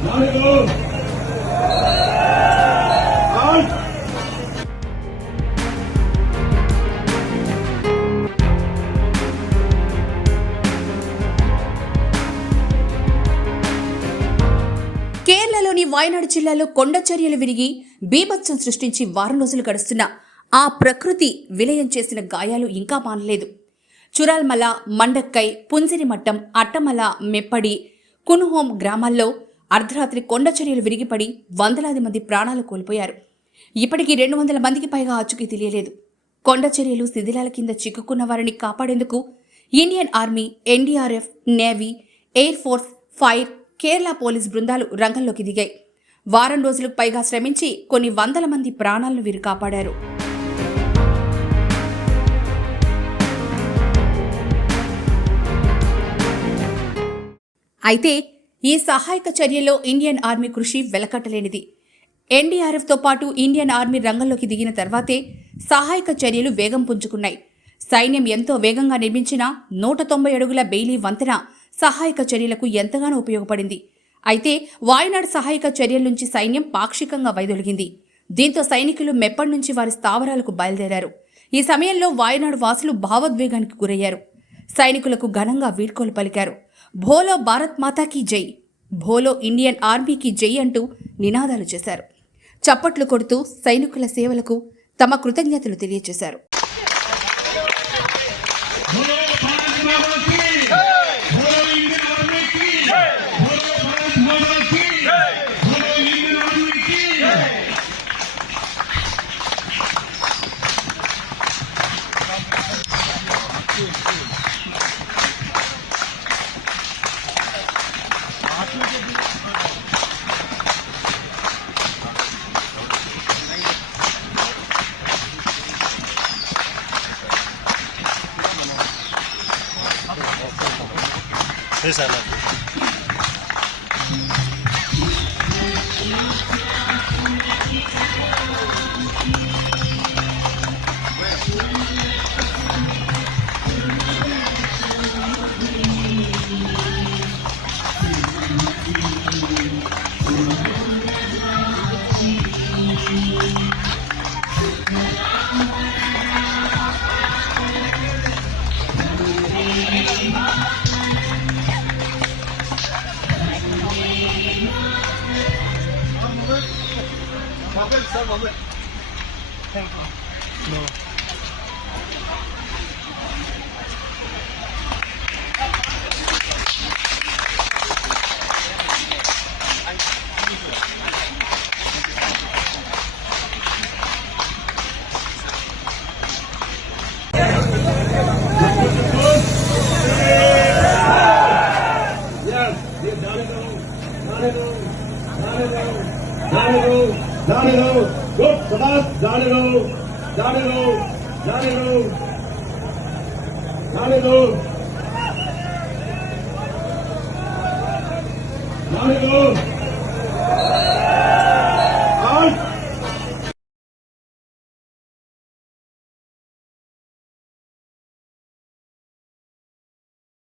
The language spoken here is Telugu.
కేరళలోని వాయనాడు జిల్లాలో కొండ చర్యలు విరిగి బీభత్సం సృష్టించి వారం రోజులు గడుస్తున్నా ఆ ప్రకృతి విలయం చేసిన గాయాలు ఇంకా మానలేదు. చురాల్మల, మండక్కై, పుంజిరిమట్టం, అట్టమల, మెప్పడి, కునుహోం గ్రామాల్లో అర్ధరాత్రి కొండ చర్యలు విరిగిపడి వందలాది మంది ప్రాణాలు కోల్పోయారు. ఇప్పటికీ 200 మందికి పైగా ఆచూకీ తెలియలేదు. కొండ చర్యలు శిథిలాల కింద చిక్కుకున్న వారిని కాపాడేందుకు Indian army, NDRF, navy, air force, fire, Kerala police బృందాలు రంగంలోకి దిగాయి. వారం రోజులకు పైగా శ్రమించి కొన్ని వందల మంది ప్రాణాలను వీరు కాపాడారు. అయితే ఈ సహాయక చర్యలో ఇండియన్ ఆర్మీ కృషి వెలకట్టలేనిది. ఎన్డీఆర్ఎఫ్తో పాటు ఇండియన్ ఆర్మీ రంగంలోకి దిగిన తర్వాతే సహాయక చర్యలు వేగం పుంజుకున్నాయి. సైన్యం ఎంతో వేగంగా నిర్మించిన 190 అడుగుల బెయిలీ వంతెన సహాయక చర్యలకు ఎంతగానో ఉపయోగపడింది. అయితే వాయనాడ్ సహాయక చర్యల నుంచి సైన్యం పాక్షికంగా వైదొలిగింది. దీంతో సైనికులు మెప్పటి నుంచి వారి స్థావరాలకు బయలుదేరారు. ఈ సమయంలో వాయనాడు వాసులు భావోద్వేగానికి గురయ్యారు. సైనికులకు ఘనంగా వీడ్కోలు పలికారు. భోలో భారత్ మాతాకి జై, భోలో ఇండియన్ ఆర్మీకి జై అంటూ నినాదాలు చేశారు. చప్పట్లు కొడుతూ సైనికుల సేవలకు తమ కృతజ్ఞతలు తెలియజేశారు. Go!